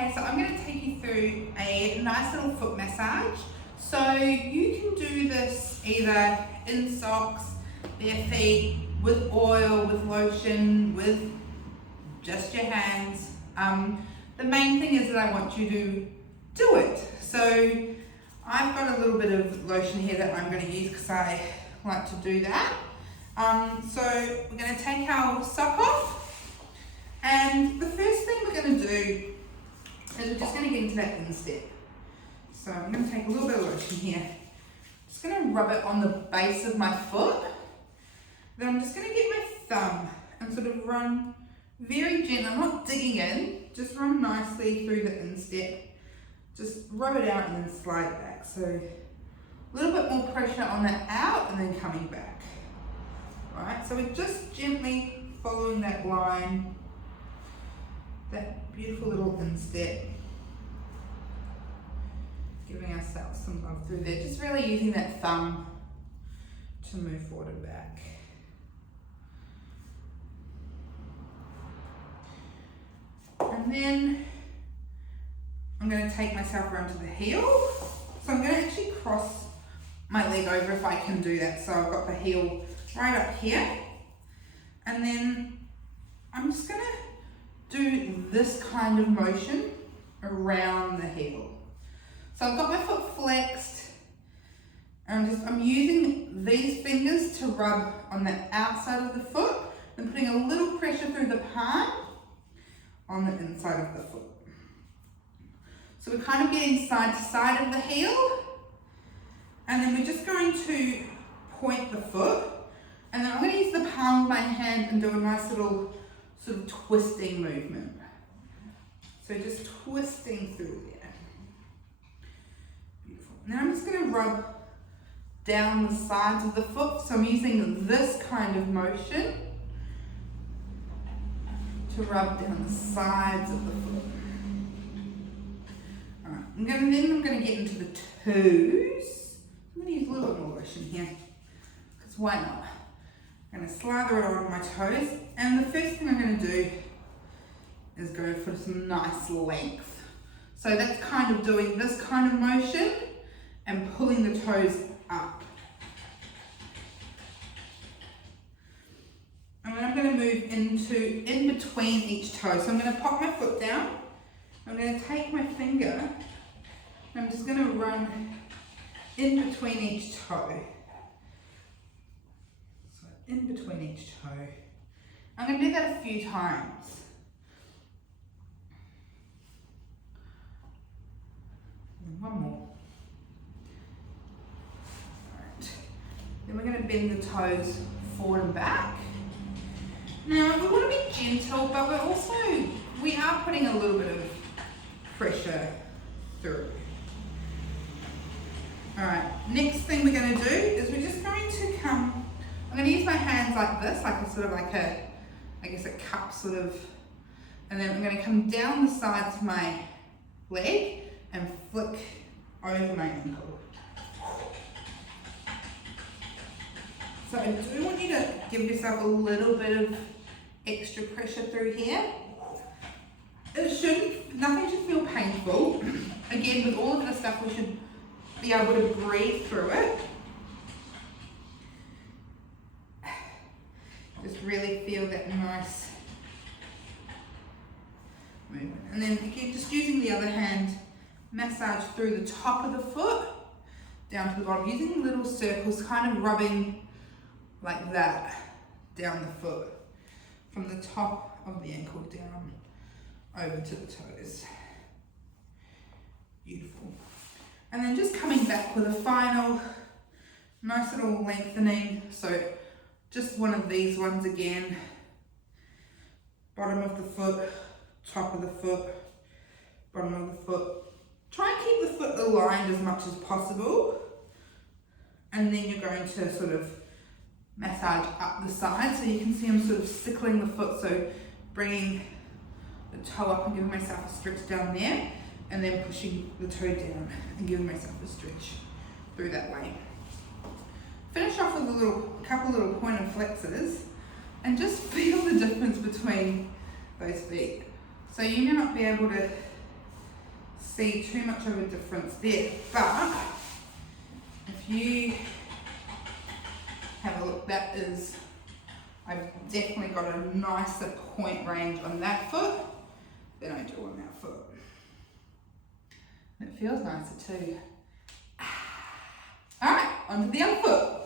Okay, so I'm going to take you through a nice little foot massage. So you can do this either in socks, bare feet, with oil, with lotion, with just your hands. The main thing is that I want you to do it. So I've got a little bit of lotion here that I'm going to use because I like to do that. So we're going to take our sock off, and the first thing we're going to do is we're just going to get into that instep. So I'm going to take a little bit of lotion here. Just going to rub it on the base of my foot. Then I'm just going to get my thumb and sort of run very gently. I'm not digging in, just run nicely through the instep. Just rub it out and then slide back. So a little bit more pressure on that out and then coming back. Alright, so we're just gently following that line, that beautiful little instep. Giving ourselves some love through there. Just really using that thumb to move forward and back. And then I'm going to take myself around to the heel. So I'm going to actually cross my leg over if I can do that. So I've got the heel right up here. And then I'm just going to do this kind of motion around the heel. So I've got my foot flexed. And I'm using these fingers to rub on the outside of the foot and putting a little pressure through the palm on the inside of the foot. So we're kind of getting side to side of the heel, and then we're just going to point the foot, and then I'm going to use the palm of my hand and do a nice little sort of twisting movement. So just twisting through there. Beautiful. Now I'm just going to rub down the sides of the foot, so I'm using this kind of motion to rub down the sides of the foot. Alright, I'm going to get into the toes. I'm going to use a little bit more lotion here, because why not? I'm going to slather it on my toes, and the first thing I'm going to do is go for some nice length. So that's kind of doing this kind of motion and pulling the toes up. And then I'm going to move into in between each toe. So I'm going to pop my foot down. I'm going to take my finger and I'm just going to run in between each toe. So in between each toe. I'm going to do that a few times. And one more. Alright. Then we're going to bend the toes forward and back. Now we want to be gentle, but we are putting a little bit of pressure through. Alright, next thing we're going to do is we're just going to I'm going to use my hands like this, like a sort of like a, I guess a cup sort of, and then I'm going to come down the sides of my leg and flick over my ankle. So I do want you to give yourself a little bit of extra pressure through here. Nothing should feel painful. Again, with all of this stuff, we should be able to breathe through it. Just really feel that nice movement. And then again, just using the other hand, massage through the top of the foot, down to the bottom, using little circles, kind of rubbing like that down the foot, from the top of the ankle down over to the toes. Beautiful. And then just coming back with a final nice little lengthening. So just one of these ones again. Bottom of the foot, top of the foot, bottom of the foot. Try and keep the foot aligned as much as possible. And then you're going to sort of massage up the side, so you can see I'm sort of sickling the foot, so bringing the toe up and giving myself a stretch down there, and then pushing the toe down and giving myself a stretch through that way. Finish off with a couple little pointed flexors, and just feel the difference between those feet. So you may not be able to see too much of a difference there, but if you have a look, that is, I've definitely got a nicer point range on that foot than I do on that foot. And it feels nicer too. Alright, onto the other foot.